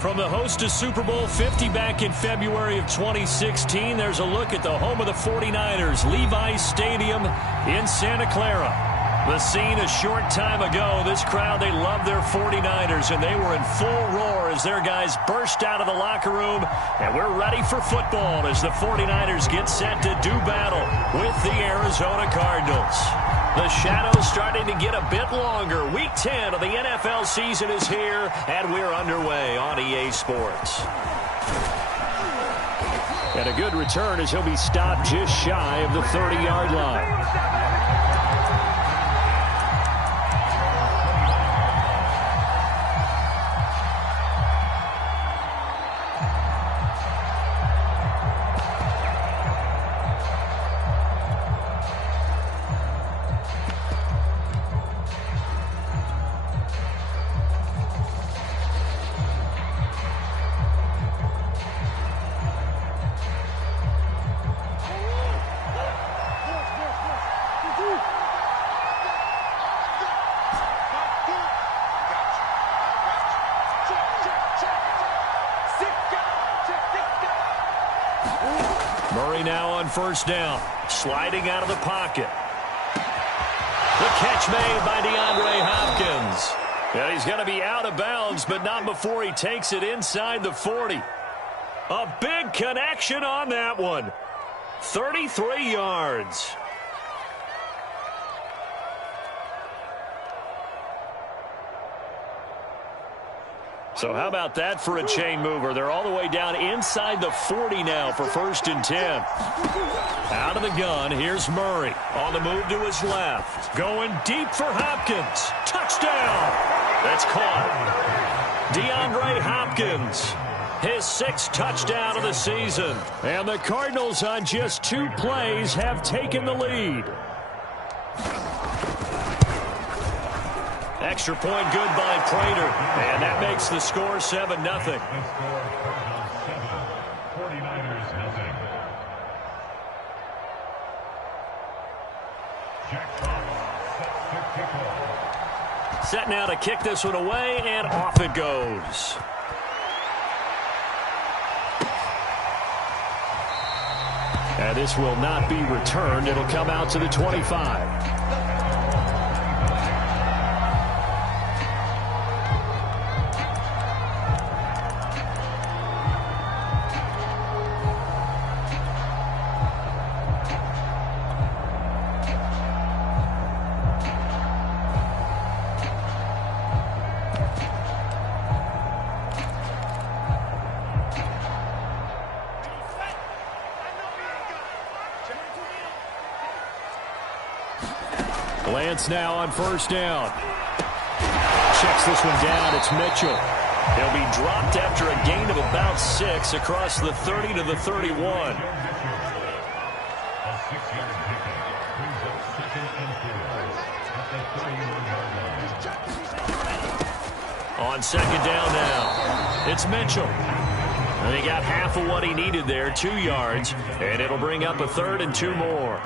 From the host to Super Bowl 50 back in February of 2016, there's a look at the home of the 49ers, Levi's Stadium in Santa Clara. The scene a short time ago, this crowd, they love their 49ers, and they were in full roar as their guys burst out of the locker room, and we're ready for football as the 49ers get set to do battle with the Arizona Cardinals. The shadow's starting to get a bit longer. Week 10 of the NFL season is here, and we're underway on EA Sports. And a good return as he'll be stopped just shy of the 30-yard line. Murray now on first down, sliding out of the pocket. The catch made by DeAndre Hopkins. And he's going to be out of bounds, but not before he takes it inside the 40. A big connection on that one. 33 yards. So how about that for a chain mover? They're all the way down inside the 40 now for 1st and 10. Out of the gun, here's Murray. On the move to his left. Going deep for Hopkins. Touchdown! That's caught. DeAndre Hopkins. His 6th touchdown of the season. And the Cardinals on just 2 plays have taken the lead. Extra point good by Prater. And that makes the score 7-0. 49ers nothing. Set now to kick this one away, and off it goes. And this will not be returned. It'll come out to the 25. Lance now on first down. Checks this one down. It's Mitchell. He'll be dropped after a gain of about 6 across the 30 to the 31. On 2nd down now, it's Mitchell. And he got half of what he needed there, 2 yards, and it'll bring up a 3rd and 2 more.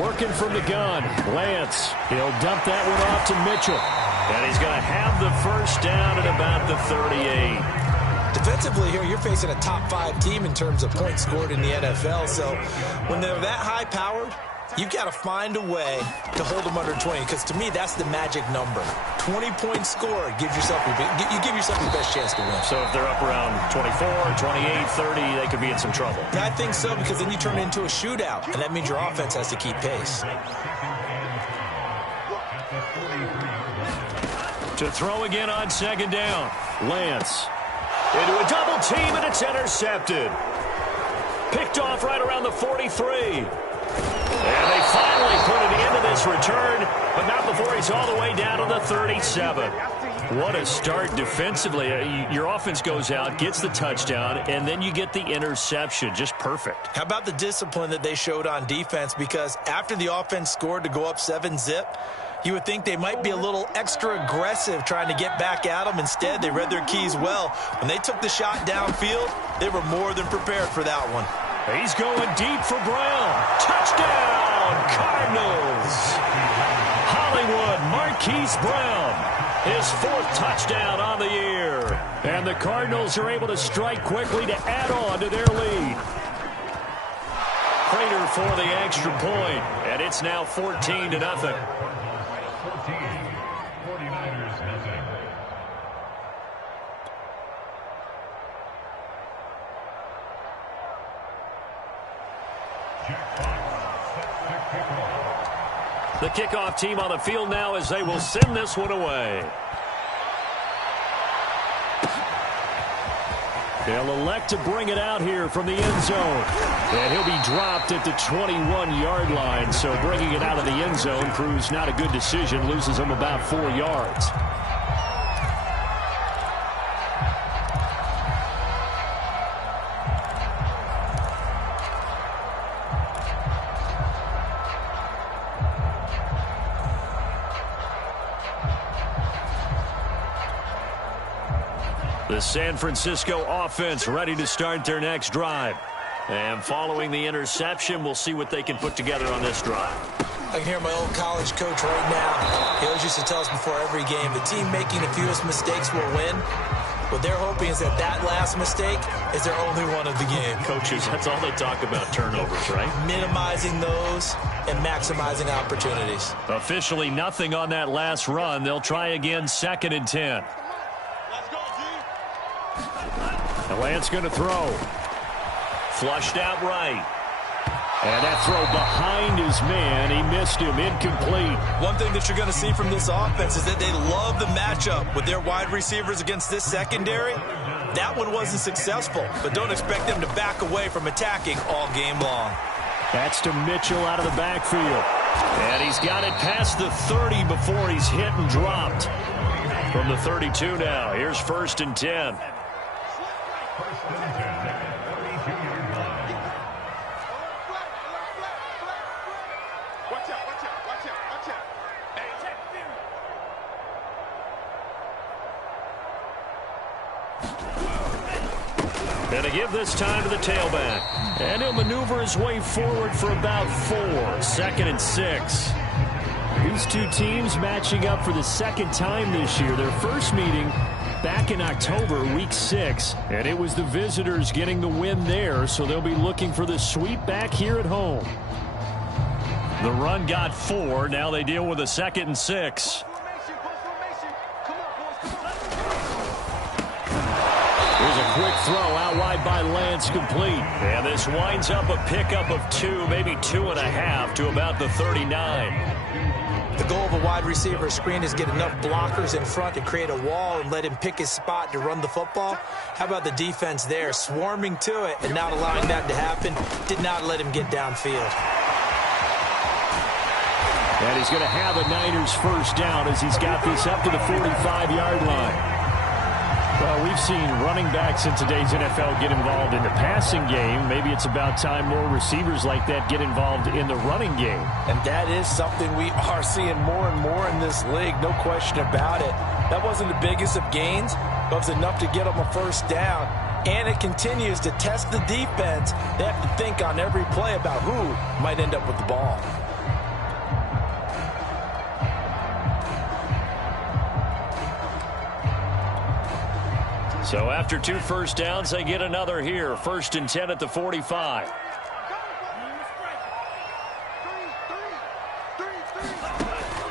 Working from the gun, Lance. He'll dump that one off to Mitchell. And he's going to have the 1st down at about the 38. Defensively here, you're facing a top 5 team in terms of points scored in the NFL. So when they're that high-powered, you've got to find a way to hold them under 20. Because to me, that's the magic number. 20-point score gives yourself you give yourself your best chance to win. So if they're up around 24, 28, 30, they could be in some trouble. I think so, because then you turn it into a shootout, and that means your offense has to keep pace. To throw again on 2nd down. Lance into a double team, and it's intercepted. Picked off right around the 43. And they finally put an end to this return, but not before he's all the way down to the 37. What a start defensively. Your offense goes out, gets the touchdown, and then you get the interception. Just perfect. How about the discipline that they showed on defense? Because after the offense scored to go up 7-zip, you would think they might be a little extra aggressive trying to get back at them. Instead, they read their keys well. When they took the shot downfield, they were more than prepared for that one. He's going deep for Brown. Touchdown, Cardinals. Hollywood Marquise Brown. His fourth touchdown on the year. And the Cardinals are able to strike quickly to add on to their lead. Prater for the extra point, and it's now 14-0. 14, 49ers nothing. The kickoff team on the field now as they will send this one away. They'll elect to bring it out here from the end zone. And he'll be dropped at the 21-yard line. So bringing it out of the end zone proves not a good decision. Loses him about 4 yards. The San Francisco offense ready to start their next drive. And following the interception, we'll see what they can put together on this drive. I can hear my old college coach right now. He always used to tell us before every game, the team making the fewest mistakes will win. What they're hoping is that that last mistake is their only one of the game. Coaches, that's all they talk about, turnovers, right? Minimizing those and maximizing opportunities. Officially nothing on that last run. They'll try again, 2nd and 10. And Lance going to throw. Flushed out right. And that throw behind his man. He missed him. Incomplete. One thing that you're going to see from this offense is that they love the matchup with their wide receivers against this secondary. That one wasn't successful, but don't expect them to back away from attacking all game long. That's to Mitchell out of the backfield. And he's got it past the 30 before he's hit and dropped. From the 32 now. Here's 1st and 10. And to give this time to the tailback. And he'll maneuver his way forward for about 4. 2nd and 6. These two teams matching up for the second time this year. Their first meeting back in October, week 6. And it was the visitors getting the win there, so they'll be looking for the sweep back here at home. The run got 4. Now they deal with a 2nd and 6. Here's a quick throw out wide by Lance, complete. And this winds up a pickup of 2, maybe 2.5 to about the 39. The goal of a wide receiver screen is get enough blockers in front to create a wall and let him pick his spot to run the football. How about the defense there, swarming to it and not allowing that to happen? Did not let him get downfield. And he's going to have a Niners first down as he's got this up to the 45-yard line. Well, we've seen running backs in today's NFL get involved in the passing game. Maybe it's about time more receivers like that get involved in the running game. And that is something we are seeing more and more in this league, no question about it. That wasn't the biggest of gains, but it was enough to get them a first down. And it continues to test the defense. They have to think on every play about who might end up with the ball. So after 2 first downs, they get another here. 1st and 10 at the 45.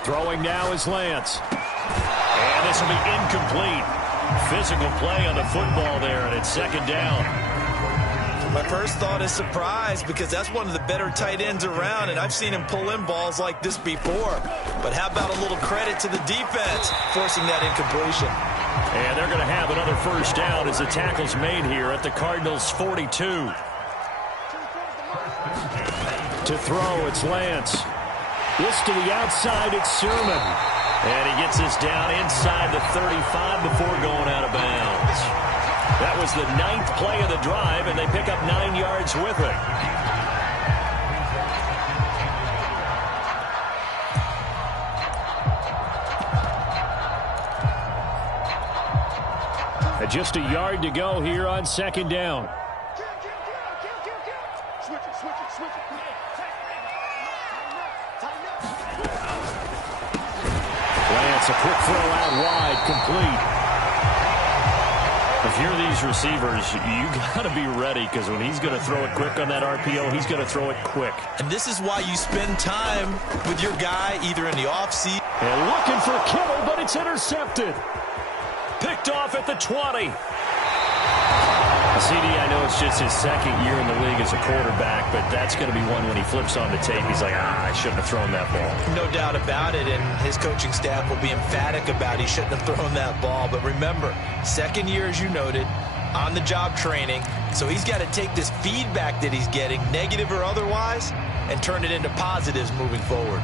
Throwing now is Lance. And this will be incomplete. Physical play on the football there, and it's 2nd down. My first thought is surprise because that's one of the better tight ends around, and I've seen him pull in balls like this before. But how about a little credit to the defense forcing that incompletion? And they're going to have another first down as the tackle's made here at the Cardinals' 42. To throw, it's Lance. This to the outside, it's Sermon. And he gets this down inside the 35 before going out of bounds. That was the 9th play of the drive, and they pick up 9 yards with it. Just a yard to go here on 2nd down. Lance It's a quick throw out wide, complete. If you're these receivers, you got to be ready, because when he's going to throw it quick on that RPO, he's going to throw it quick. And this is why you spend time with your guy either in the offseason. And looking for Kittle, but it's intercepted. Picked off at the 20. CD, I know it's just his second year in the league as a quarterback, but that's going to be one when he flips on the tape. He's like, I shouldn't have thrown that ball. No doubt about it, and his coaching staff will be emphatic about he shouldn't have thrown that ball. But remember, second year, as you noted, on-the-job training. So he's got to take this feedback that he's getting, negative or otherwise, and turn it into positives moving forward.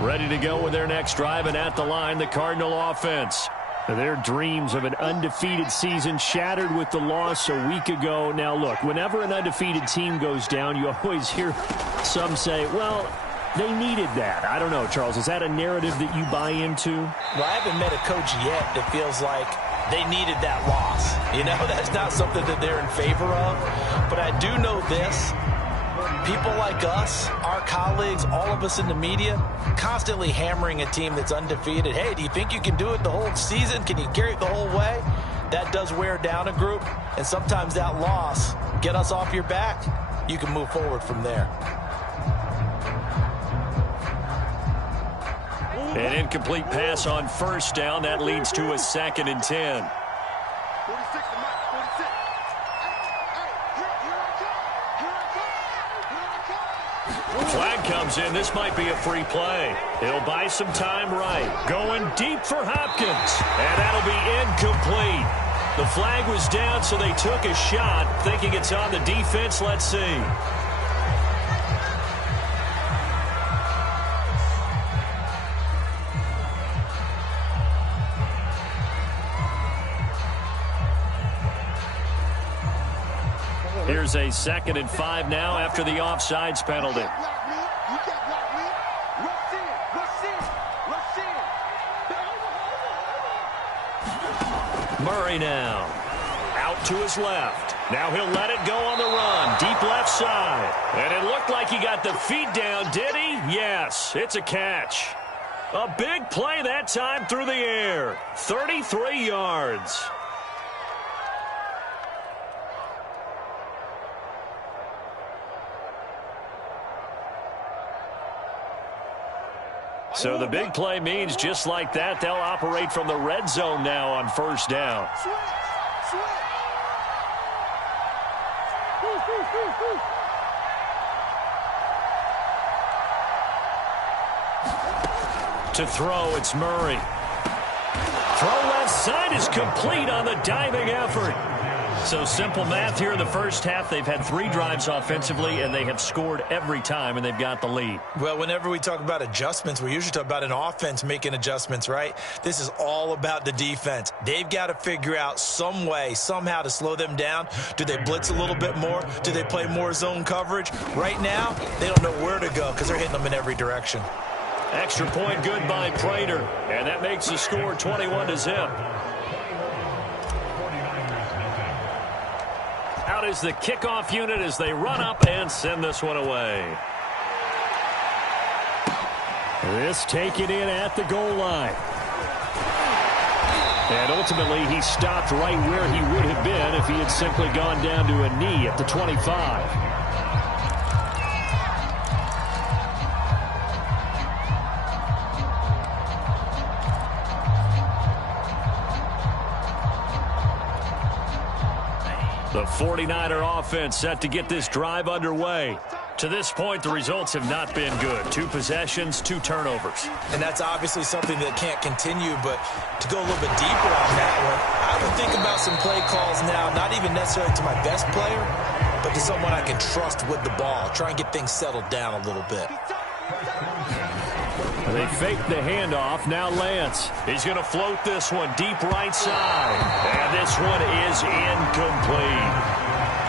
Ready to go with their next drive, and at the line, the Cardinal offense. Their dreams of an undefeated season shattered with the loss a week ago. Now, look, whenever an undefeated team goes down, you always hear some say, well, they needed that. I don't know, Charles. Is that a narrative that you buy into? Well, I haven't met a coach yet that feels like they needed that loss. You know, that's not something that they're in favor of. But I do know this. People like us, our colleagues, all of us in the media, constantly hammering a team that's undefeated. Hey, do you think you can do it the whole season? Can you carry it the whole way? That does wear down a group, and sometimes that loss, get us off your back, you can move forward from there. An incomplete pass on first down. That leads to a 2nd and 10. Flag comes in. This might be a free play. He'll buy some time right. Going deep for Hopkins. And that'll be incomplete. The flag was down, so they took a shot, thinking it's on the defense. Let's see. Here's a 2nd and 5 now after the offsides penalty. Murray now. Out to his left. Now he'll let it go on the run. Deep left side. And it looked like he got the feet down, did he? Yes, it's a catch. A big play that time through the air. 33 yards. So the big play means just like that, they'll operate from the red zone now on first down. To throw, it's Murray. Throw left side is complete on the diving effort. So simple math here in the first half. They've had 3 drives offensively, and they have scored every time, and they've got the lead. Well, whenever we talk about adjustments, we usually talk about an offense making adjustments, right? This is all about the defense. They've got to figure out some way, somehow to slow them down. Do they blitz a little bit more? Do they play more zone coverage? Right now, they don't know where to go because they're hitting them in every direction. Extra point good by Prater, and that makes the score 21-0. Out is the kickoff unit as they run up and send this one away. This taken in at the goal line. And ultimately, he stopped right where he would have been if he had simply gone down to a knee at the 25. The 49er offense set to get this drive underway. To this point, the results have not been good. 2 possessions, 2 turnovers. And that's obviously something that can't continue, but to go a little bit deeper on that one, I would think about some play calls now, not even necessarily to my best player, but to someone I can trust with the ball. Try and get things settled down a little bit. They fake the handoff. Now Lance. He's going to float this one deep right side. And this one is incomplete.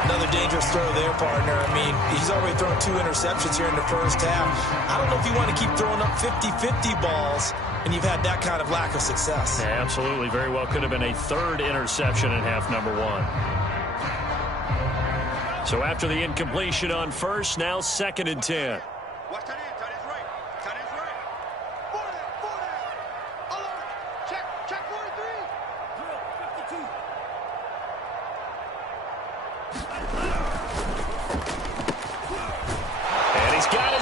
Another dangerous throw there, partner. I mean, he's already thrown 2 interceptions here in the first half. I don't know if you want to keep throwing up 50-50 balls, and you've had that kind of lack of success. Yeah, absolutely. Very well could have been a 3rd interception in half number 1. So after the incompletion on first, now 2nd and 10.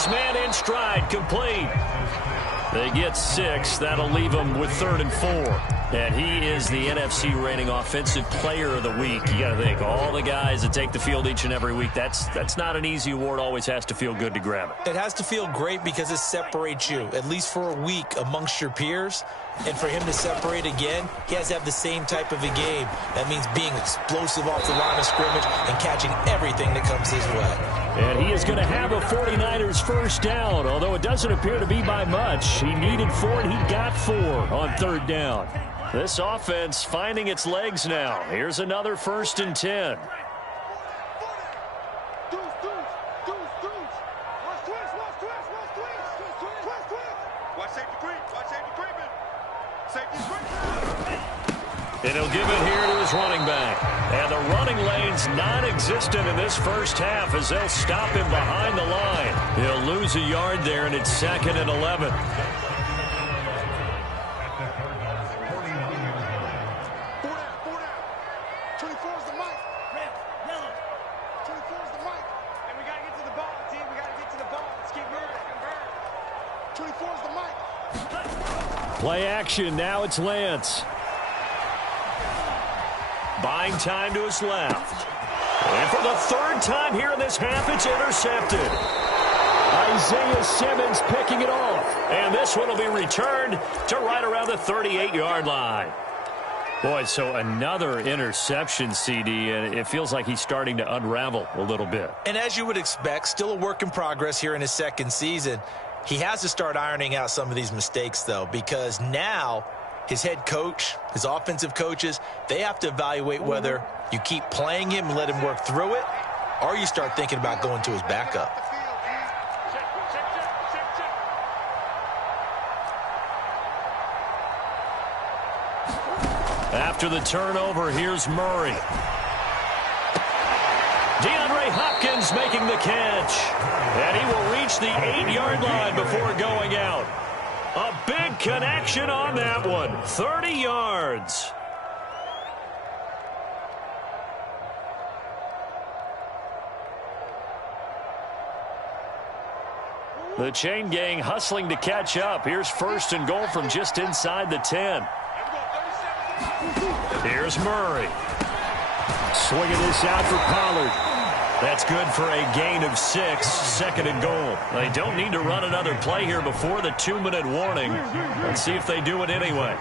his man in stride, complete. They get 6. That'll leave them with 3rd and 4. And he is the NFC reigning offensive player of the week. You got to think, all the guys that take the field each and every week, that's not an easy award. Always has to feel good to grab it. It has to feel great because it separates you, at least for a week, amongst your peers. And for him to separate again, he has to have the same type of a game. That means being explosive off the line of scrimmage and catching everything that comes his way. And he is going to have a 49ers first down, although it doesn't appear to be by much. He needed 4, and he got 4 on 3rd down. This offense finding its legs now. Here's another 1st and 10. And he'll give it here to his running back. And the running lane's non-existent in this first half as they'll stop him behind the line. He'll lose a yard there, and it's 2nd and 11. Play action. Now it's Lance. Buying time to his left. And for the 3rd time here in this half, it's intercepted. Isaiah Simmons picking it off. And this one will be returned to right around the 38-yard line. Boy, so another interception, CD, and it feels like he's starting to unravel a little bit. And as you would expect, still a work in progress here in his 2nd season. He has to start ironing out some of these mistakes, though, because now his head coach, his offensive coaches, they have to evaluate whether you keep playing him and let him work through it, or you start thinking about going to his backup. After the turnover, here's Murray. DeAndre Hopkins making the catch. And he will reach the 8-yard line before going out. A big connection on that one. 30 yards. The chain gang hustling to catch up. Here's 1st and goal from just inside the 10. Here's Murray. Swinging this out for Pollard. That's good for a gain of 6, 2nd and goal. They don't need to run another play here before the 2-minute warning. Let's see if they do it anyway.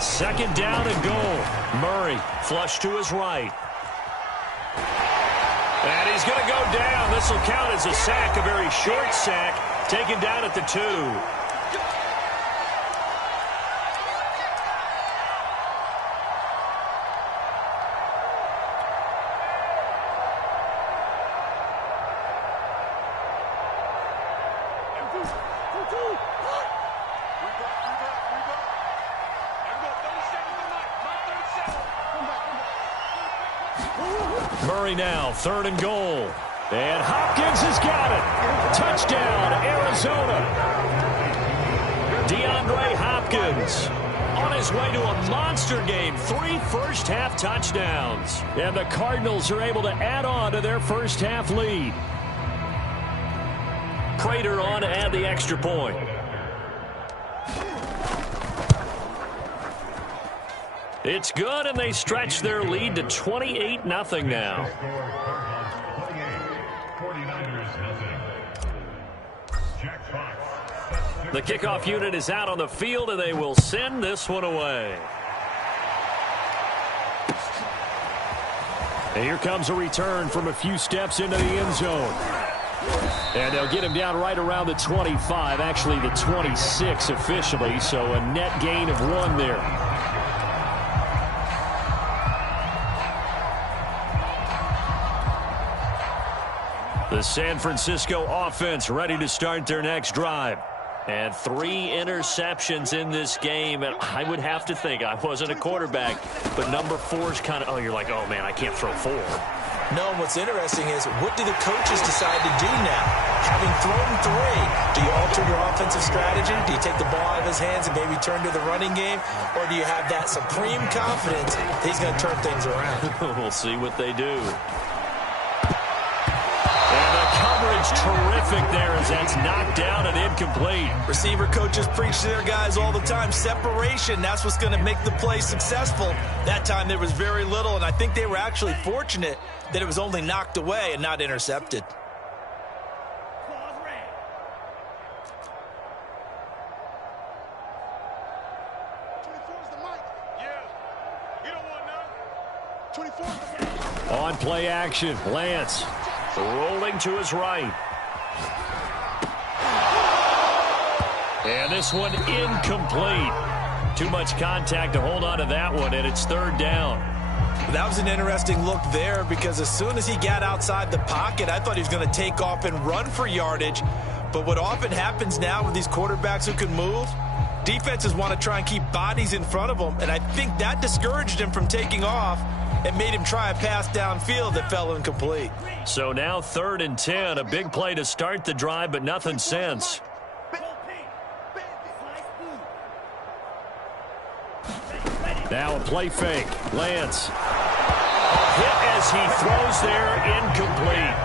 2nd down and goal. Murray flush to his right. And he's going to go down. This will count as a sack, a very short sack, taken down at the 2. Murray now, 3rd and goal. And Hopkins has got it. Touchdown, Arizona. DeAndre Hopkins on his way to a monster game. 3 first-half touchdowns. And the Cardinals are able to add on to their first-half lead. Prater on to add the extra point. It's good, and they stretch their lead to 28-0 now. The kickoff unit is out on the field, and they will send this one away. And here comes a return from a few steps into the end zone. And they'll get him down right around the 25, actually the 26 officially, so a net gain of 1 there. The San Francisco offense ready to start their next drive. And 3 interceptions in this game. And I would have to think, I wasn't a quarterback, but number 4 is kind of, you're like, oh, man, I can't throw 4. No, what's interesting is, what do the coaches decide to do now? Having thrown 3, do you alter your offensive strategy? Do you take the ball out of his hands and maybe turn to the running game? Or do you have that supreme confidence that he's going to turn things around? We'll see what they do. terrific there as that's knocked down and incomplete. Receiver coaches preach to their guys all the time. Separation, that's what's going to make the play successful. That time there was very little, and I think they were actually fortunate that it was only knocked away and not intercepted. On play action, Lance rolling to his right. And this one incomplete. Too much contact to hold on to that one, and it's third down. That was an interesting look there because as soon as he got outside the pocket, I thought he was going to take off and run for yardage. But what often happens now with these quarterbacks who can move, defenses want to try and keep bodies in front of them, and I think that discouraged him from taking off. It made him try a pass downfield that fell incomplete. So now 3rd and 10, a big play to start the drive, but nothing since. Now a play fake. Lance. Hit as he throws there, incomplete.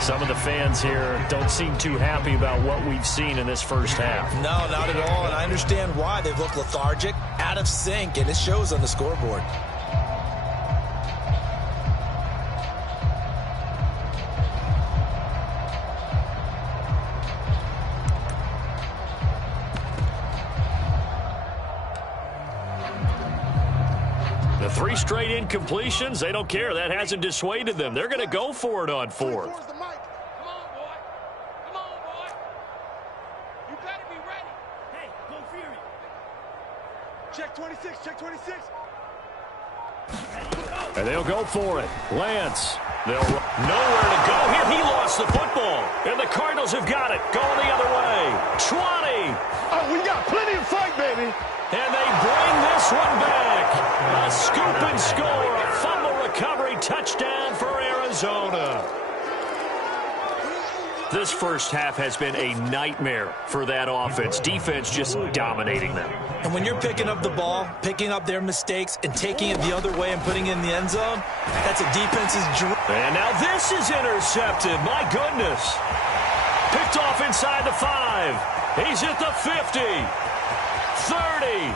Some of the fans here don't seem too happy about what we've seen in this first half. No, not at all, and I understand why. They've looked lethargic, out of sync, and it shows on the scoreboard. The 3 straight incompletions, they don't care. That hasn't dissuaded them. They're going to go for it on 4th. Come on, boy. Come on, boy. You better be ready. Hey, go Fury. Check 26, check 26. And they'll go for it. Lance. They'll nowhere to go here. He lost the football. And the Cardinals have got it. Going the other way. 20. Oh, we got plenty of fight, baby. And they bring this one back. A scoop and score. A fumble recovery touchdown for Arizona. This first half has been a nightmare for that offense. Defense just dominating them. And when you're picking up the ball, picking up their mistakes, and taking it the other way and putting it in the end zone, that's a defense's dream. And now this is intercepted. My goodness. Picked off inside the 5. He's at the 50. 30,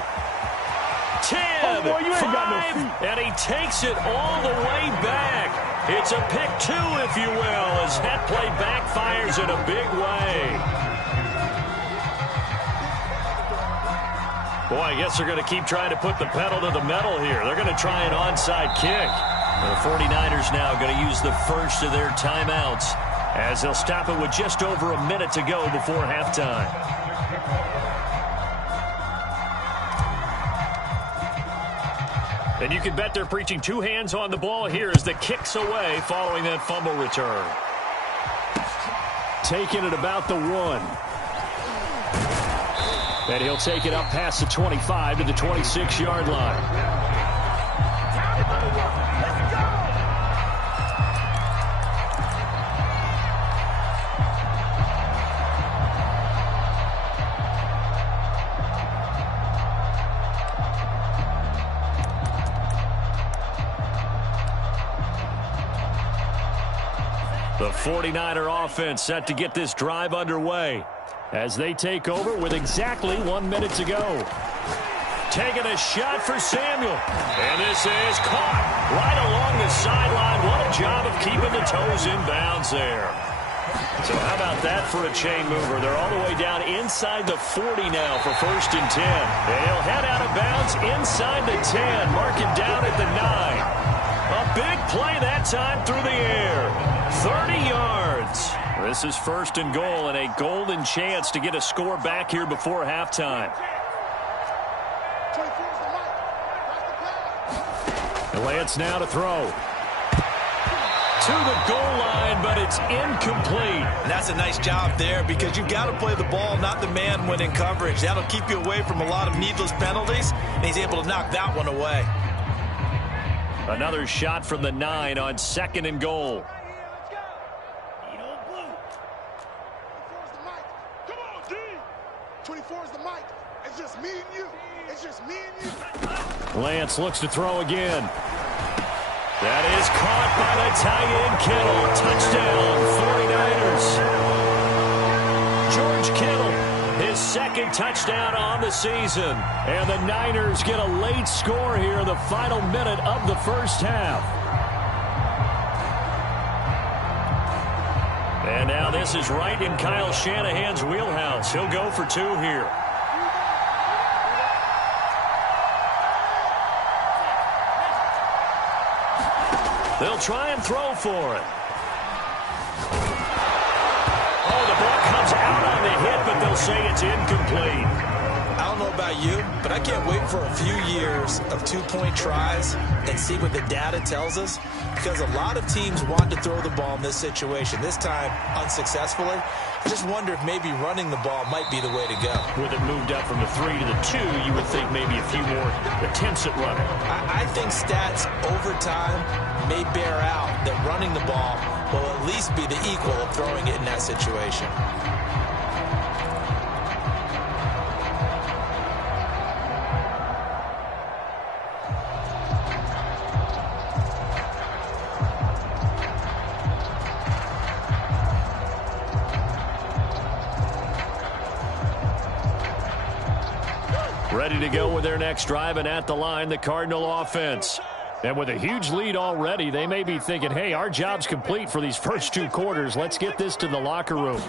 10, boy, you ain't 5, got no feet. And he takes it all the way back. It's a pick 2, if you will, as that play backfires in a big way. Boy, I guess they're going to keep trying to put the pedal to the metal here. They're going to try an onside kick. The 49ers now going to use the first of their timeouts as they'll stop it with just over a minute to go before halftime. And you can bet they're preaching 2 hands on the ball here as the kick's away following that fumble return. Taking it about the 1. And he'll take it up past the 25 to the 26-yard line. The 49er offense set to get this drive underway as they take over with exactly 1 minute to go. Taking a shot for Samuel. And this is caught right along the sideline. What a job of keeping the toes in bounds there. So how about that for a chain mover? They're all the way down inside the 40 now for 1st and 10. And he'll head out of bounds inside the 10. Mark him down at the 9. A big play that time through the air. 30 yards. This is 1st and goal and a golden chance to get a score back here before halftime. And Lance now to throw. To the goal line, but it's incomplete. And that's a nice job there because you've got to play the ball, not the man when in coverage. That'll keep you away from a lot of needless penalties, and he's able to knock that one away. Another shot from the 9 on 2nd and goal. Come on, D. 24 is the mic. It's just me and you. It's just me and you. Lance looks to throw again. That is caught by the tight end, Kittle. Touchdown, 49ers. rushing touchdown on the season. And the Niners get a late score here in the final minute of the first half. And now this is right in Kyle Shanahan's wheelhouse. He'll go for 2 here. They'll try and throw for it. Oh, the ball comes out on the hit, but they'll say it's incomplete. I don't know about you, but I can't wait for a few years of 2-point tries and see what the data tells us, because a lot of teams want to throw the ball in this situation. This time, unsuccessfully. I just wonder if maybe running the ball might be the way to go. With it moved up from the 3 to the 2, you would think maybe a few more attempts at running. I think stats over time may bear out that running the ball will at least be the equal of throwing it in that situation. Ready to go with their next drive, and at the line, the Cardinal offense. And with a huge lead already, they may be thinking, hey, our job's complete for these first 2 quarters. Let's get this to the locker room.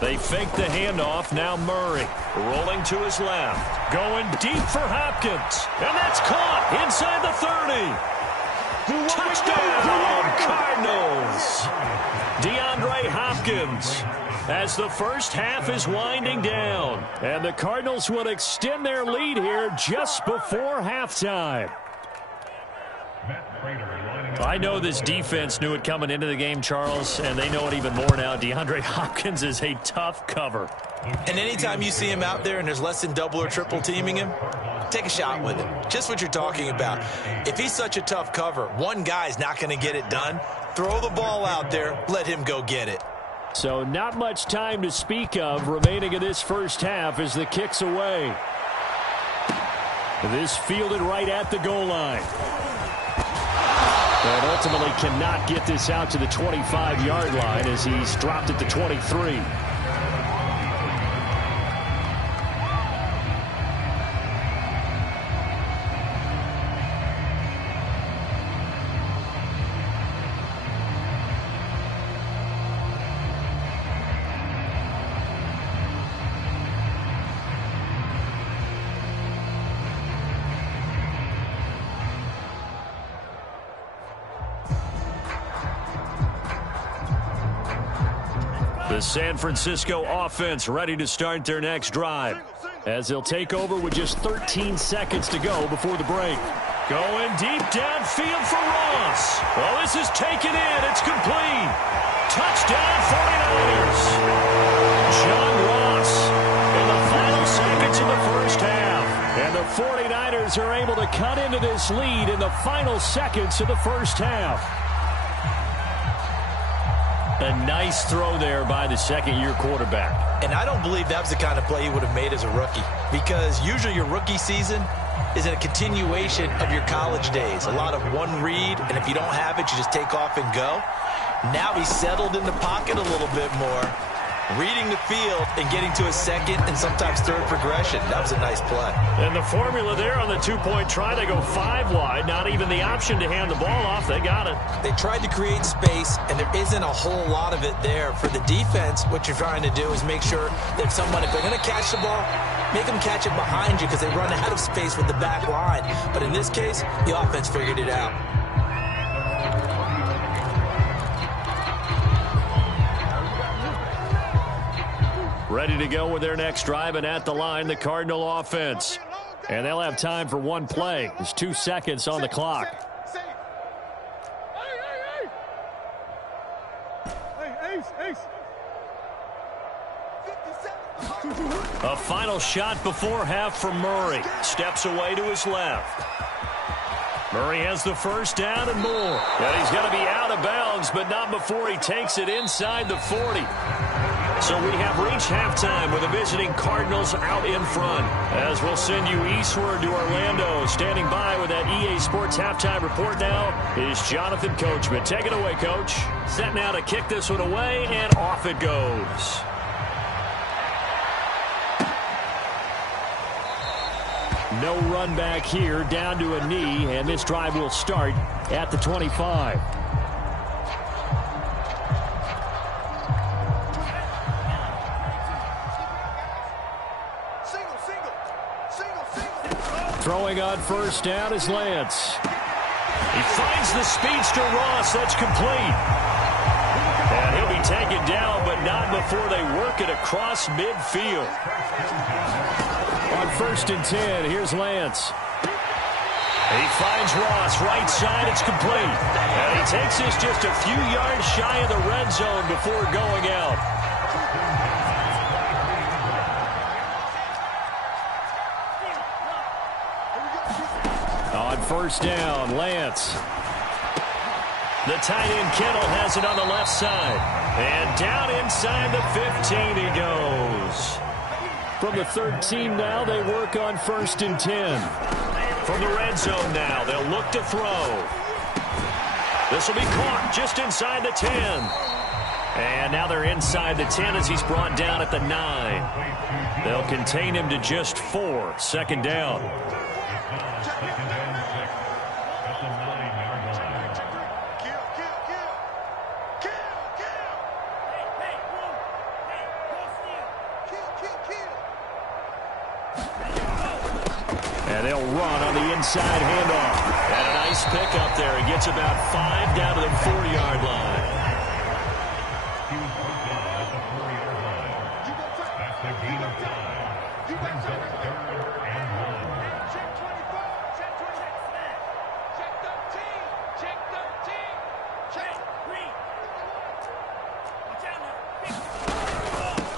They fake the handoff. Now Murray rolling to his left. Going deep for Hopkins. And that's caught inside the 30. Touchdown, Cardinals. DeAndre Hopkins. As the first half is winding down. And the Cardinals will extend their lead here just before halftime. I know this defense knew it coming into the game, Charles, and they know it even more now. DeAndre Hopkins is a tough cover. And anytime you see him out there and there's less than double or triple teaming him, take a shot with him. Just what you're talking about. If he's such a tough cover, one guy's not going to get it done. Throw the ball out there. Let him go get it. So not much time to speak of remaining in this first half as the kick's away. This fielded right at the goal line. And ultimately cannot get this out to the 25-yard line as he's dropped at the 23. The San Francisco offense ready to start their next drive as they'll take over with just 13 seconds to go before the break. Going deep downfield for Ross. Well, this is taken in. It's complete. Touchdown 49ers. John Ross in the final seconds of the first half. And the 49ers are able to cut into this lead in the final seconds of the first half. A nice throw there by the second-year quarterback. And I don't believe that was the kind of play he would have made as a rookie, because usually your rookie season is a continuation of your college days. A lot of one read, and if you don't have it, you just take off and go. Now he's settled in the pocket a little bit more, reading the field and getting to a second and sometimes third progression. That was a nice play. And the formula there on the 2-point try, they go 5 wide. Not even the option to hand the ball off. They got it. They tried to create space, and there isn't a whole lot of it there. For the defense, what you're trying to do is make sure that someone, if they're going to catch the ball, make them catch it behind you because they run out of space with the back line. But in this case, the offense figured it out. Ready to go with their next drive, and at the line, the Cardinal offense. And they'll have time for one play. There's 2 seconds on the clock. A final shot before half from Murray. Steps away to his left. Murray has the first down and more. And he's going to be out of bounds, but not before he takes it inside the 40. So we have reached halftime with the visiting Cardinals out in front. As we'll send you eastward to Orlando. Standing by with that EA Sports halftime report now is Jonathan Coachman. Take it away, Coach. Set now to kick this one away, and off it goes. No run back here, down to a knee, and this drive will start at the 25. Throwing on first down is Lance. He finds the speedster Ross. That's complete. And he'll be taken down, but not before they work it across midfield. On first and 10, here's Lance. He finds Ross, right side, it's complete. And he takes this just a few yards shy of the red zone before going out. On first down, Lance. The tight end Kittle has it on the left side. And down inside the 15 he goes. From the 13 now, they work on first and 10. From the red zone now, they'll look to throw. This will be caught just inside the 10. And now they're inside the 10 as he's brought down at the 9. They'll contain him to just 4. Second down. And they'll run on the inside handoff. And a nice pickup there. He gets about 5 down to the 4-yard line. He was brought down at the 4-yard line. That's the gain of 5. Brings up 3rd and 1. Check 25. Check 26. Check 13. Check 13. Check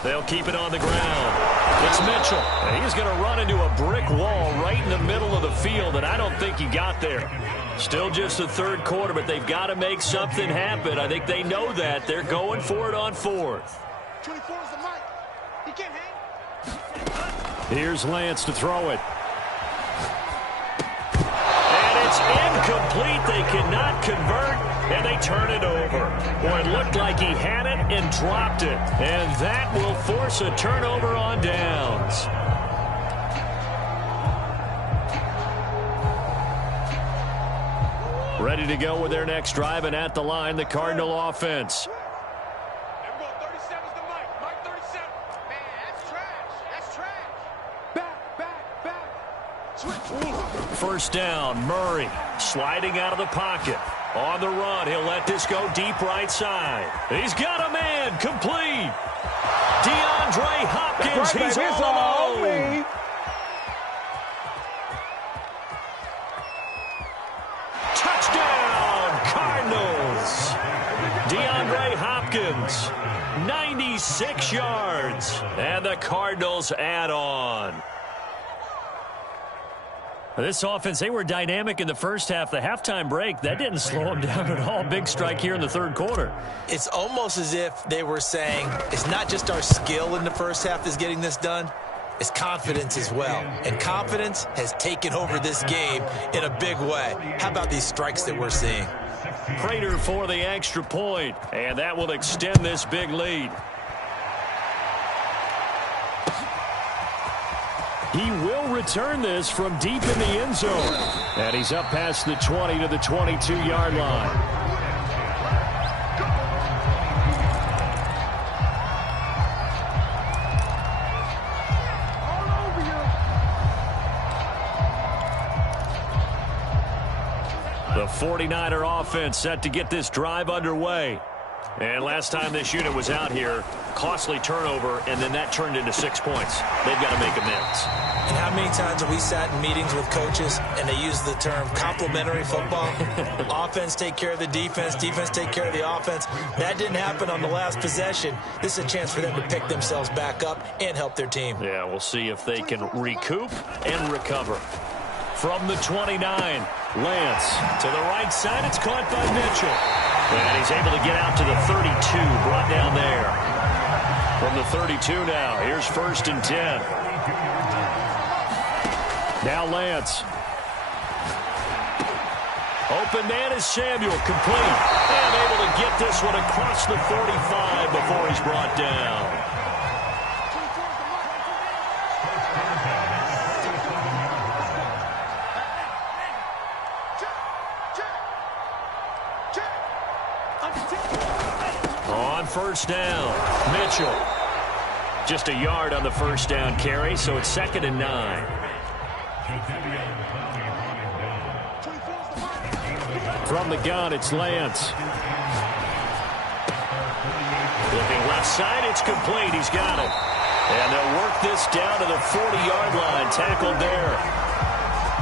3. They'll keep it on the ground. It's Mitchell. And he's going to run into a brick wall right in the middle of the field, and I don't think he got there. Still just the third quarter, but they've got to make something happen. I think they know that. They're going for it on 4th. 24 is the mic. He can't hang. Here's Lance to throw it. And it's incomplete. They cannot convert, and they turn it over. Boy, it looked like he had it and dropped it. And that will force a turnover on downs. Ready to go with their next drive, and at the line, the Cardinal offense. There we go. 37's the mic. Mic 37. Man, that's trash. That's trash. Back. Switch. First down, Murray sliding out of the pocket. On the run, he'll let this go deep right side. He's got a man, complete. DeAndre Hopkins, right, he's baby. all alone. Touchdown, Cardinals. DeAndre Hopkins, 96 yards, and the Cardinals add on. This offense, they were dynamic in the first half. The halftime break, that didn't slow them down at all. Big strike here in the third quarter. It's almost as if they were saying, it's not just our skill in the first half that's getting this done, it's confidence as well. And confidence has taken over this game in a big way. How about these strikes that we're seeing? Prater for the extra point, and that will extend this big lead. He will return this from deep in the end zone. And he's up past the 20 to the 22-yard line. The 49er offense set to get this drive underway. And last time this unit was out here, costly turnover, and then that turned into 6 points. They've got to make amends. And how many times have we sat in meetings with coaches and they use the term complementary football? Offense take care of the defense, defense take care of the offense. That didn't happen on the last possession. This is a chance for them to pick themselves back up and help their team. Yeah, we'll see if they can recoup and recover. From the 29, Lance to the right side. It's caught by Mitchell. And he's able to get out to the 32, brought down there. From the 32 now, here's first and 10. Now Lance. Open man is Samuel, complete. And able to get this one across the 45 before he's brought down. first down. Mitchell. Just a yard on the first down carry, so it's 2nd and 9. From the gun, it's Lance. Looking left side, it's complete. He's got it. And they'll work this down to the 40-yard line. Tackled there.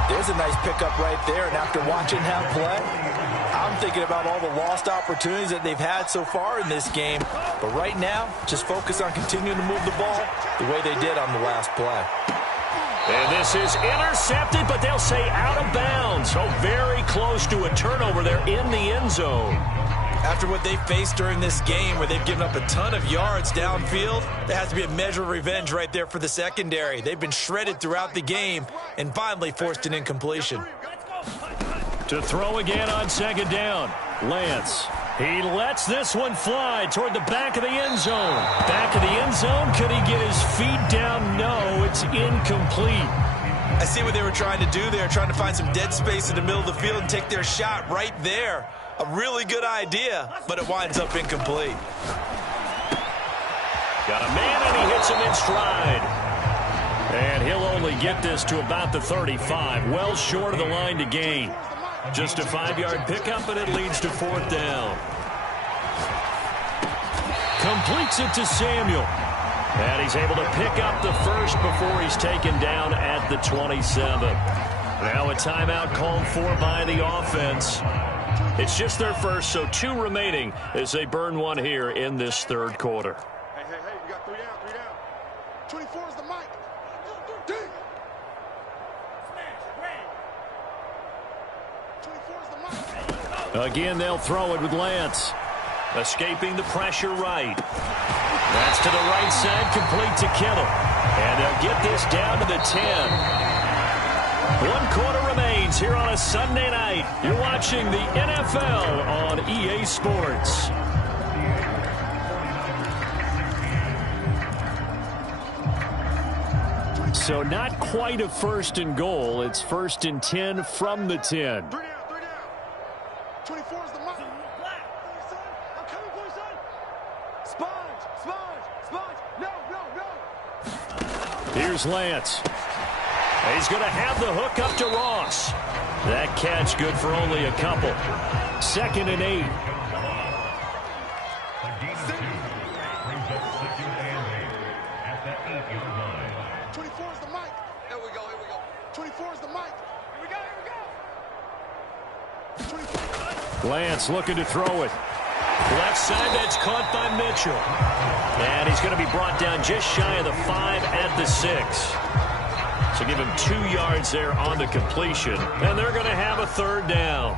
There's a nice pickup right there, and after watching him play, I'm thinking about all the lost opportunities that they've had so far in this game. But right now, just focus on continuing to move the ball the way they did on the last play. And this is intercepted, but they'll say out of bounds. So very close to a turnover there in the end zone. After what they faced during this game where they've given up a ton of yards downfield, there has to be a measure of revenge right there for the secondary. They've been shredded throughout the game and finally forced an incompletion. To throw again on 2nd down. Lance. He lets this one fly toward the back of the end zone. Back of the end zone. Could he get his feet down? No, it's incomplete. I see what they were trying to do there, trying to find some dead space in the middle of the field and take their shot right there. A really good idea, but it winds up incomplete. Got a man, and he hits him in stride. And he'll only get this to about the 35, well short of the line to gain. Just a 5-yard pickup, and it leads to 4th down. Completes it to Samuel. And he's able to pick up the first before he's taken down at the 27. Now a timeout called for by the offense. It's just their first, so 2 remaining as they burn one here in this 3rd quarter. Hey, you got 3 down. 24 is the mic. Dig. Smash, ready. 24 is the mic. Again, they'll throw it with Lance. Escaping the pressure right. That's to the right side, complete to Kittle. And they'll get this down to the 10. 1 quarter remains here on a Sunday night. You're watching the NFL on EA Sports. So not quite a 1st and goal. It's 1st and 10 from the 10. 3 down. 24 is the mic. I'm coming for you, son. Sponge. No. Here's Lance. He's going to have the hook up to Ross. That catch good for only a couple. 2nd and 8. A gain of 2 brings up 2nd and 8 at the 8-yard line. 24 is the mic. Here we go. 24 is the mic. Here we go. Lance looking to throw it. Left side, that's caught by Mitchell. And he's going to be brought down just shy of the 5 at the 6. So give him 2 yards there on the completion. And they're going to have a 3rd down.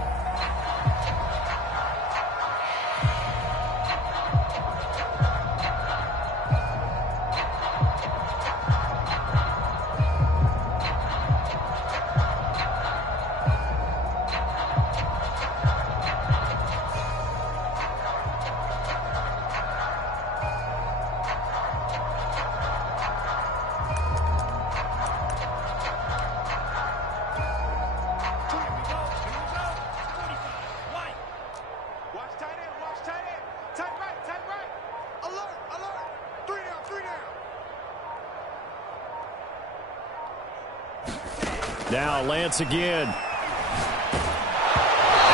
Now Lance again. And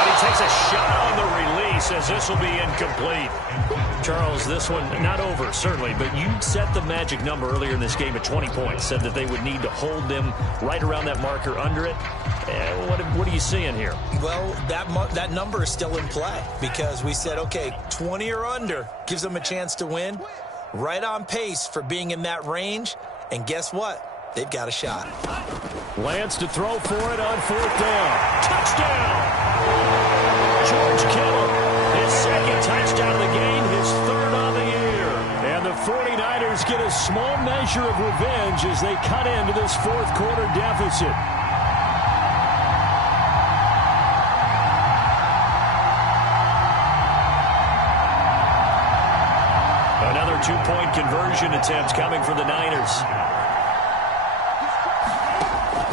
he takes a shot on the release as this will be incomplete. Charles, this one not over, certainly, but you set the magic number earlier in this game at 20 points. Said that they would need to hold them right around that marker under it. What are you seeing here? Well, that number is still in play because we said, okay, 20 or under gives them a chance to win. Right on pace for being in that range. And guess what? They've got a shot. Lance to throw for it on 4th down. Touchdown! George Kittle, his 2nd touchdown of the game, his 3rd on the year. And the 49ers get a small measure of revenge as they cut into this 4th quarter deficit. Another 2-point conversion attempt coming for the Niners.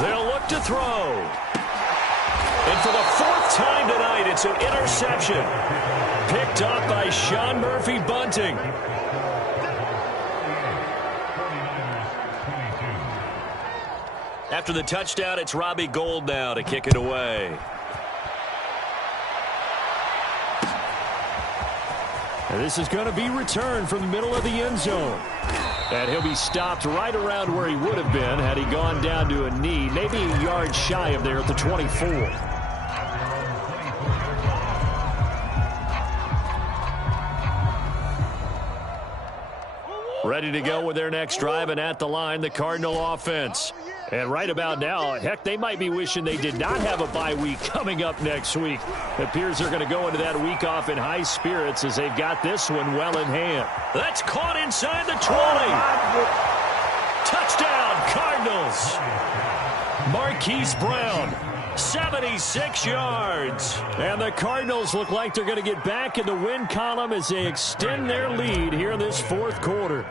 They'll look to throw. And for the 4th time tonight, it's an interception. picked up by Sean Murphy Bunting. After the touchdown, it's Robbie Gould now to kick it away. And this is going to be returned from the middle of the end zone. And he'll be stopped right around where he would have been had he gone down to a knee, maybe a yard shy of there at the 24. Ready to go with their next drive, and at the line, the Cardinal offense. And right about now, heck, they might be wishing they did not have a bye week coming up next week. It appears they're going to go into that week off in high spirits as they've got this one well in hand. That's caught inside the 20. Touchdown, Cardinals. Marquise Brown, 76 yards. And the Cardinals look like they're going to get back in the win column as they extend their lead here in this fourth quarter.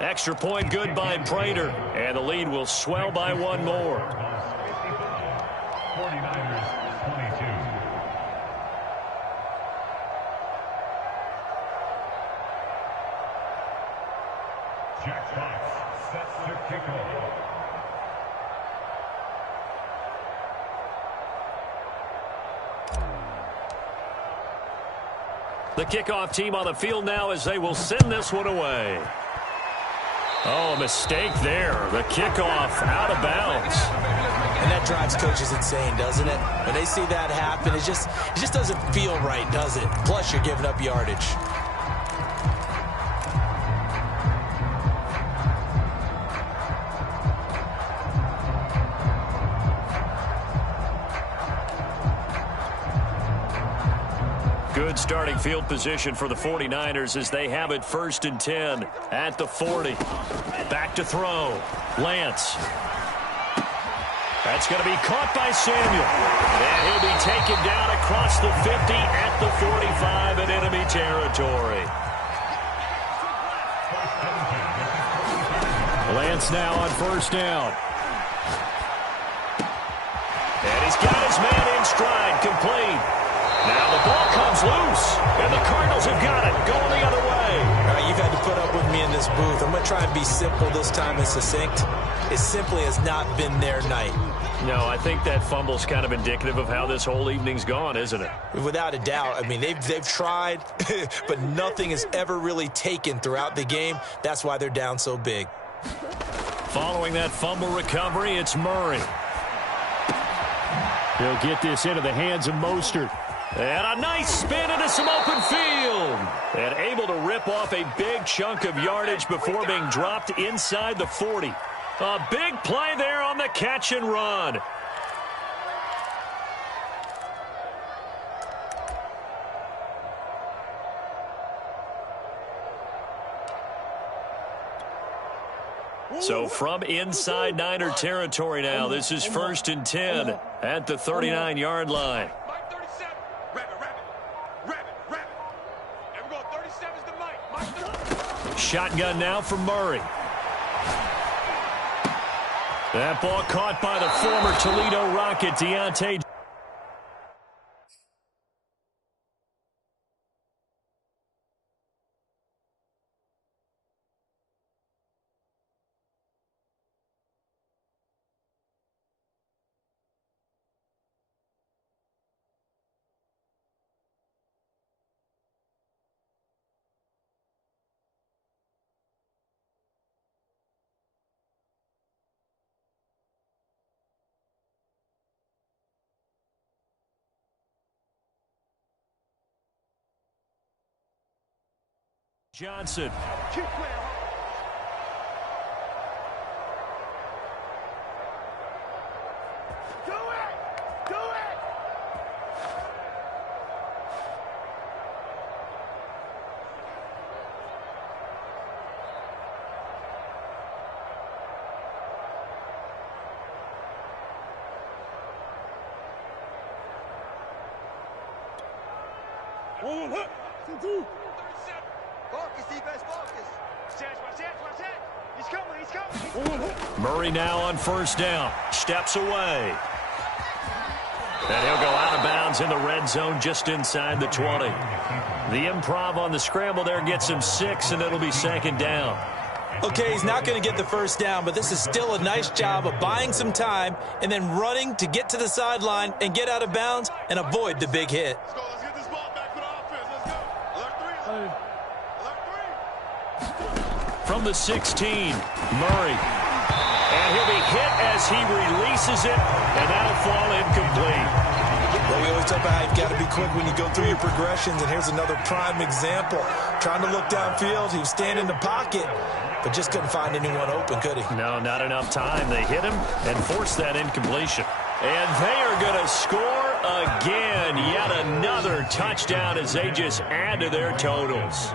Extra point good by Prater, and the lead will swell by one more. 49ers 22. Jack Fox sets the kickoff. The kickoff team on the field now as they will send this one away. Oh, a mistake there. The kickoff out of bounds. And that drives coaches insane, doesn't it? When they see that happen, it just doesn't feel right, does it? Plus, you're giving up yardage. Good starting field position for the 49ers as they have it 1st and 10 at the 40. Back to throw. Lance. That's going to be caught by Samuel. And he'll be taken down across the 50 at the 45 in enemy territory. Lance now on 1st down. And he's got his man in stride, complete. Now the ball comes loose, and the Cardinals have got it, going the other way. All right, you've had to put up with me in this booth. I'm going to try and be simple this time and succinct. It simply has not been their night. No, I think that fumble's kind of indicative of how this whole evening's gone, isn't it? Without a doubt. I mean, they've tried, but nothing has ever really taken throughout the game. That's why they're down so big. Following that fumble recovery, it's Murray. He'll get this into the hands of Mostert. And a nice spin into some open field. And able to rip off a big chunk of yardage before being dropped inside the 40. A big play there on the catch and run. So from inside Niner territory now, this is 1st and 10 at the 39-yard line. Shotgun now for Murray. That ball caught by the former Toledo Rocket, Deontay. Johnson. Murray now on 1st down. Steps away. And he'll go out of bounds in the red zone just inside the 20. The improv on the scramble there gets him 6, and it'll be second down. Okay, he's not going to get the first down, but this is still a nice job of buying some time and then running to get to the sideline and get out of bounds and avoid the big hit. Let's go. Let's get this ball back for the offense. Let's go. Alert 3. From the 16, Murray. And he'll be hit as he releases it, and that'll fall incomplete. Well, we always talk about how you've got to be quick when you go through your progressions, and here's another prime example. Trying to look downfield, he was standing in the pocket, but just couldn't find anyone open, could he? No, not enough time. They hit him and forced that incompletion. And they are going to score again. Yet another touchdown as they just add to their totals.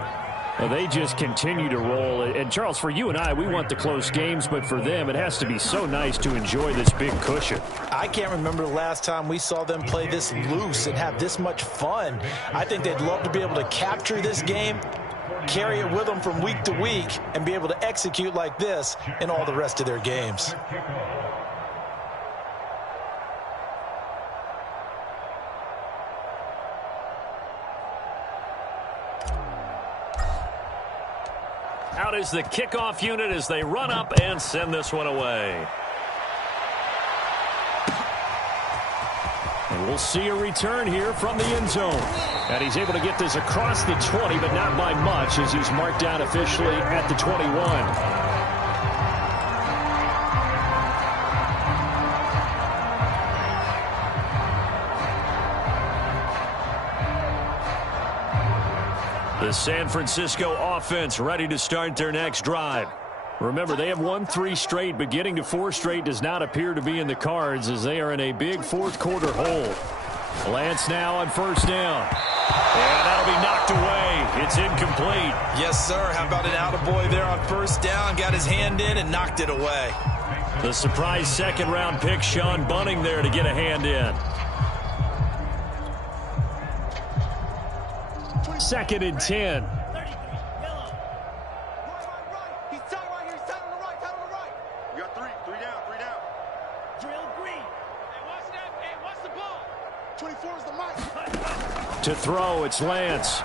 Well, they just continue to roll. And, Charles, for you and I, we want the close games, but for them, it has to be so nice to enjoy this big cushion. I can't remember the last time we saw them play this loose and have this much fun. I think they'd love to be able to capture this game, carry it with them from week to week, and be able to execute like this in all the rest of their games. Out is the kickoff unit as they run up and send this one away. And we'll see a return here from the end zone. And he's able to get this across the 20, but not by much as he's marked down officially at the 21. The San Francisco offense ready to start their next drive. Remember, they have won 3 straight, but getting to 4 straight does not appear to be in the cards as they are in a big fourth quarter hole. Lance now on first down. And that'll be knocked away. It's incomplete. Yes, sir. How about an attaboy there on first down? Got his hand in and knocked it away. The surprise second-round pick, Sean Bunting, there to get a hand in. 2nd and 10. He's tight right here. He's tight on the right. Tight on the right. We got 3. 3 down. 3 down. Drill green. Hey, what's that? Hey, what's the ball? 24 is the mic. To throw, it's Lance.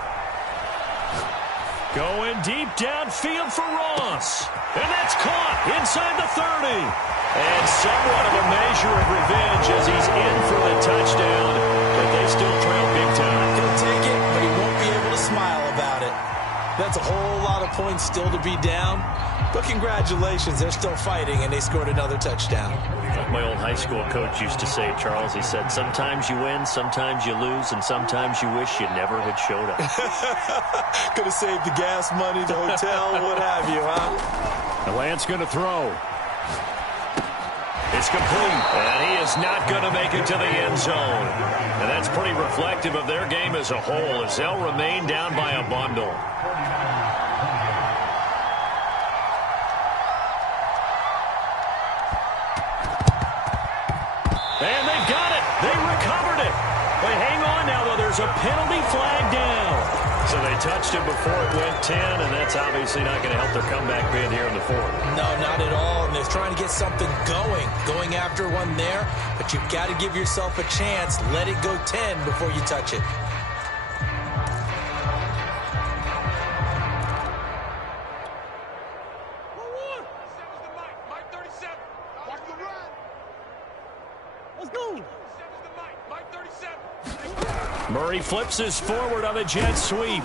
Going deep downfield for Ross. And that's caught inside the 30. And somewhat of a measure of revenge as he's in for the touchdown. But they still trail big time. He'll take it, but he won't be able to smile about it. That's a whole lot of points still to be down. But congratulations, they're still fighting, and they scored another touchdown. Like my old high school coach used to say, Charles, he said, sometimes you win, sometimes you lose, and sometimes you wish you never had showed up. Could have saved the gas money, the hotel, what have you, huh? The Lance going to throw. It's complete, and he is not going to make it to the end zone. And that's pretty reflective of their game as a whole as they'll remain down by a bundle. And they've got it. They recovered it. They hang on now, though. There's a penalty flag down. So they touched it before it went 10, and that's obviously not going to help their comeback bid here in the 4th. No, not at all. And they're trying to get something going after one there. But you've got to give yourself a chance. Let it go 10 before you touch it. Murray flips us forward on a jet sweep.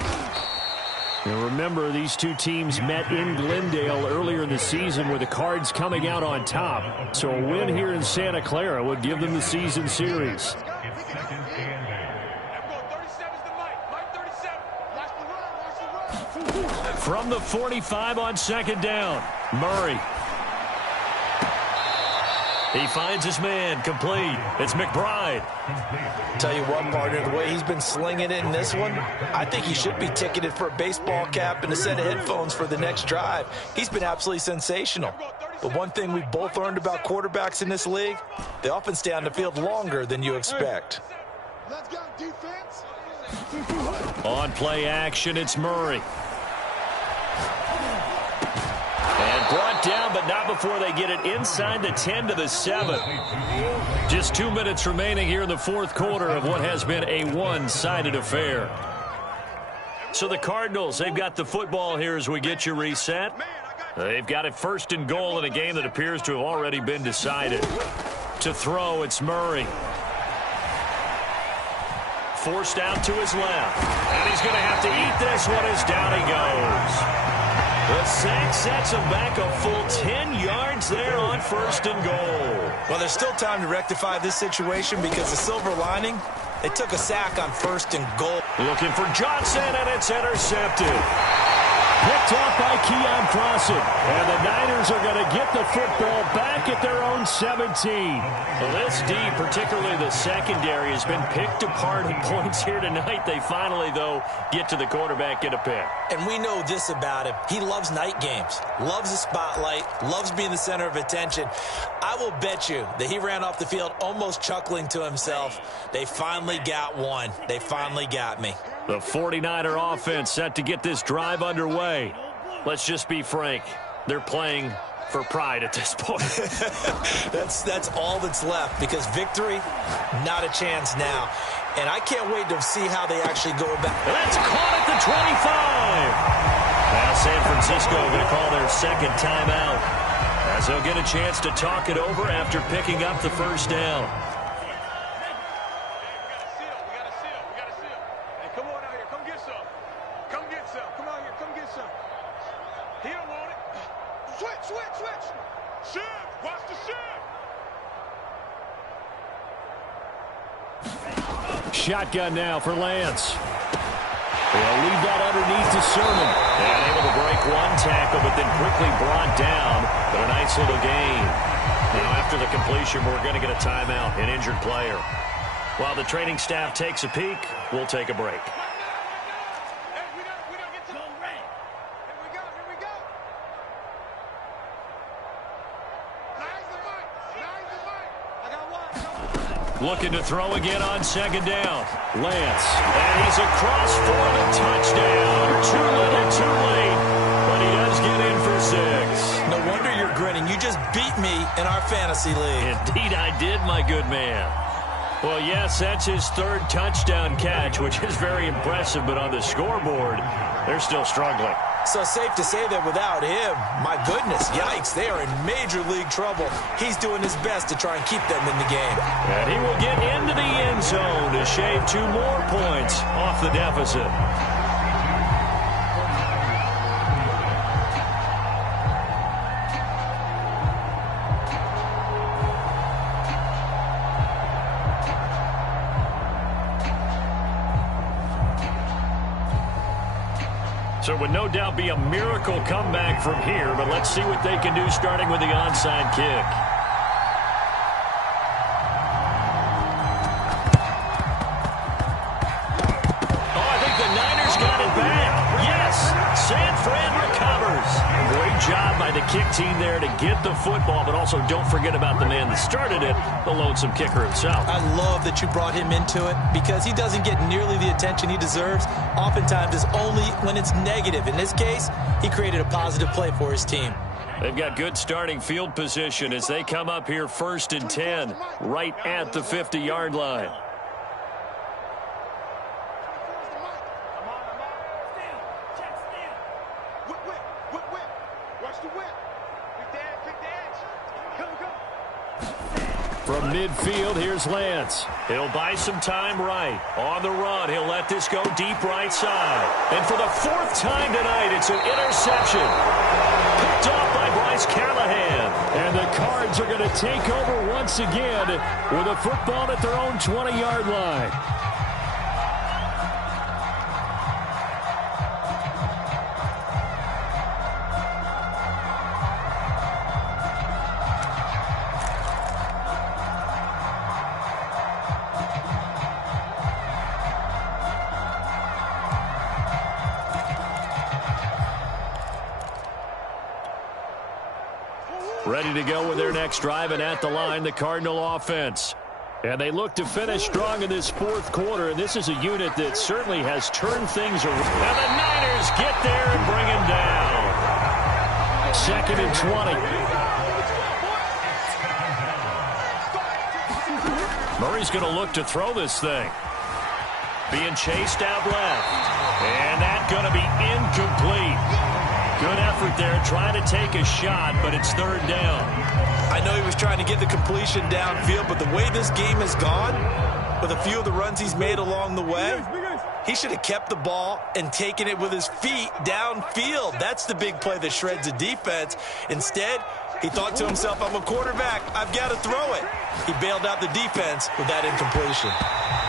And remember, these two teams met in Glendale earlier in the season with the Cards coming out on top. So a win here in Santa Clara would give them the season series. From the 45 on 2nd down, Murray. He finds his man, complete. It's McBride. Tell you what, partner, the way he's been slinging it in this one, I think he should be ticketed for a baseball cap and a set of headphones for the next drive. He's been absolutely sensational. But one thing we've both learned about quarterbacks in this league, they often stay on the field longer than you expect. Let's go, defense. On play action, it's Murray. And brought knocked down, but not before they get it inside the 10 to the 7. Just 2 minutes remaining here in the fourth quarter of what has been a one-sided affair. So the Cardinals, they've got the football here as we get you reset. They've got it first and goal in a game that appears to have already been decided. To throw, it's Murray. Forced out to his left. And he's going to have to eat this one as down he goes. The sack sets him back a full 10 yards there on first and goal. Well, there's still time to rectify this situation because the silver lining, they took a sack on first and goal. Looking for Johnson, and it's intercepted. Picked off by Keon Crossen. And the Niners are going to get the football back at their own 17. Well, this D, particularly the secondary, has been picked apart at points here tonight. They finally, though, get to the quarterback, get a pick. And we know this about him. He loves night games, loves the spotlight, loves being the center of attention. I will bet you that he ran off the field almost chuckling to himself. They finally got one. They finally got me. The 49er offense set to get this drive underway. Let's just be frank. They're playing for pride at this point. That's all that's left because victory, not a chance now. And I can't wait to see how they actually go about. That's caught at the 25. Now San Francisco going to call their second timeout as they'll get a chance to talk it over after picking up the first down. Shotgun now for Lance. They'll leave that underneath to Sermon. And able to break one tackle, but then quickly brought down. But a nice little gain. Now after the completion, we're going to get a timeout, an injured player. While the training staff takes a peek, we'll take a break. Looking to throw again on second down. Lance. And he's across for the touchdown. Too little, too late. But he does get in for 6. No wonder you're grinning. You just beat me in our fantasy league. Indeed I did, my good man. Well, yes, that's his third touchdown catch, which is very impressive. But on the scoreboard, they're still struggling. So safe to say that without him, my goodness, yikes, they are in major league trouble. He's doing his best to try and keep them in the game. And he will get into the end zone to shave 2 more points off the deficit. So it would no doubt be a miracle comeback from here, but let's see what they can do starting with the onside kick. Oh, I think the Niners got it back. Yes, San Fran recovers. Great job by the kick team there to get the football, but also don't forget about the man that started it, the lonesome kicker himself. I love that you brought him into it because he doesn't get nearly the attention he deserves. Oftentimes it's only when it's negative. In this case, he created a positive play for his team. They've got good starting field position as they come up here first and 10, right at the 50-yard line. From midfield, here's Lance. He'll buy some time right. On the run, he'll let this go deep right side. And for the 4th time tonight, it's an interception. Picked off by Bryce Callahan. And the Cards are going to take over once again with a football at their own 20-yard line. Ready to go with their next drive, and at the line, the Cardinal offense. And they look to finish strong in this fourth quarter, and this is a unit that certainly has turned things around. And the Niners get there and bring him down. 2nd and 20. Murray's going to look to throw this thing. Being chased out left. And that's going to be incomplete. Good effort there trying to take a shot, but it's 3rd down. I know he was trying to get the completion downfield, but the way this game has gone, with a few of the runs he's made along the way, he should have kept the ball and taken it with his feet downfield. That's the big play that shreds the defense. Instead, he thought to himself, I'm a quarterback, I've got to throw it. He bailed out the defense with that incompletion.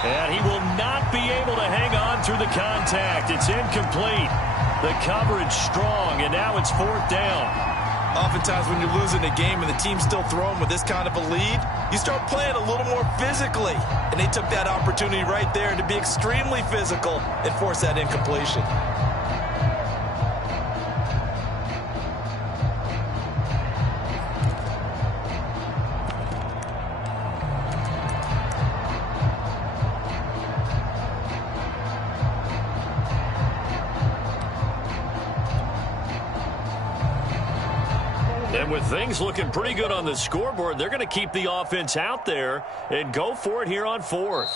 And he will not be able to hang on through the contact. It's incomplete. The coverage strong, and now it's 4th down. Oftentimes when you're losing a game and the team's still throwing with this kind of a lead, you start playing a little more physically. And they took that opportunity right there to be extremely physical and force that incompletion. And with things looking pretty good on the scoreboard, they're going to keep the offense out there and go for it here on 4th.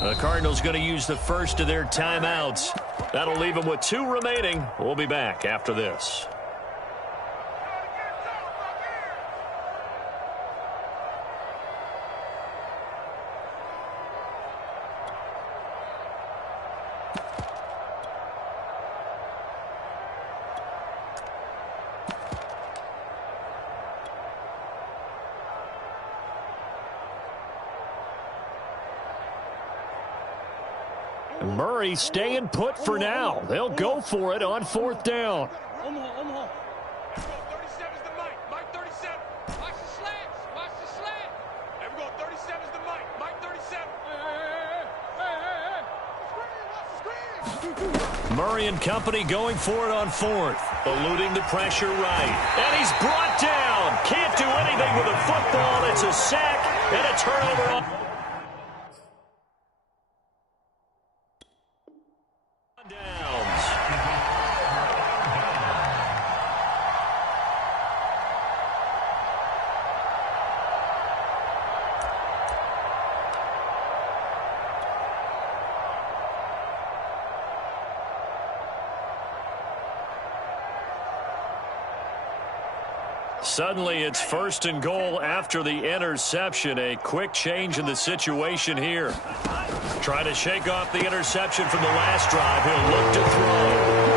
The Cardinals going to use the first of their timeouts. That'll leave them with 2 remaining. We'll be back after this. Murray staying put for now. They'll go for it on 4th down. 37's the Mike. Mike 37. Watch the slants. Watch the slant. There we go. 37's the Mike. Mike 37. Hey. Murray and company going for it on 4th. Eluding the pressure right. And he's brought down. Can't do anything with a football. It's a sack and a turnover on downs. Suddenly it's 1st and goal after the interception. A quick change in the situation here. Trying to shake off the interception from the last drive. He'll look to throw.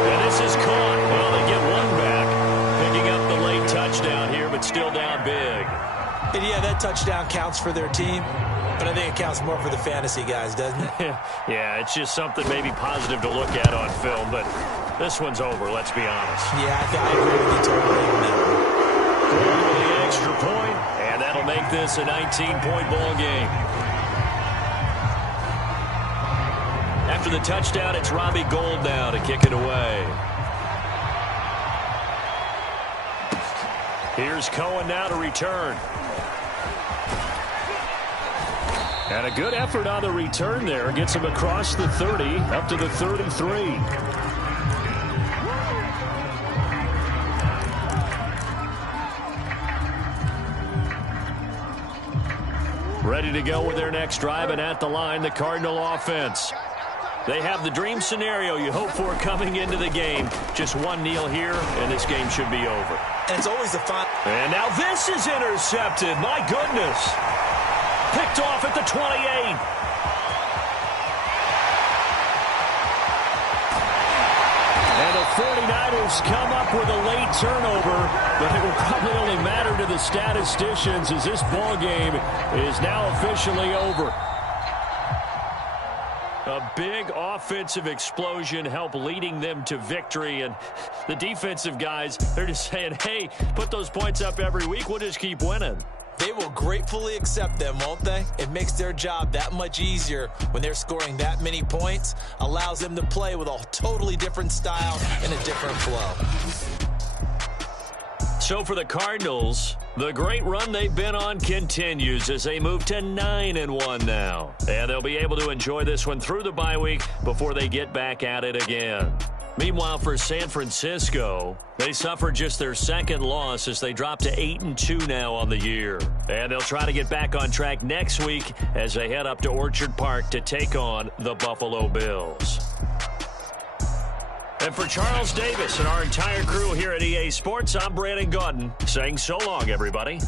And this is caught. Well, they get one back. Picking up the late touchdown here, but still down big. And yeah, that touchdown counts for their team, but I think it counts more for the fantasy guys, doesn't it? Yeah, it's just something maybe positive to look at on film, but this one's over, let's be honest. Yeah, I agree with you totally on that one. With the extra point, and that'll make this a 19-point ball game. After the touchdown, it's Robbie Gould now to kick it away. Here's Cohen now to return. And a good effort on the return there. Gets him across the 30, up to the 33. Ready to go with their next drive, and at the line, the Cardinal offense. They have the dream scenario you hope for coming into the game. Just one kneel here, and this game should be over. And it's always a fun. And now this is intercepted. My goodness. Picked off at the 28. And the 49ers come up with a late turnover, but it will probably only matter to the statisticians as this ball game is now officially over. A big offensive explosion helped leading them to victory, and the defensive guys, they're just saying, hey, put those points up every week, we'll just keep winning. They will gratefully accept them, won't they? It makes their job that much easier when they're scoring that many points, allows them to play with a totally different style and a different flow. So for the Cardinals, the great run they've been on continues as they move to 9-1 now. And they'll be able to enjoy this one through the bye week before they get back at it again. Meanwhile, for San Francisco, they suffered just their second loss as they dropped to 8-2 now on the year. And they'll try to get back on track next week as they head up to Orchard Park to take on the Buffalo Bills. And for Charles Davis and our entire crew here at EA Sports, I'm Brandon Gaudin saying so long, everybody.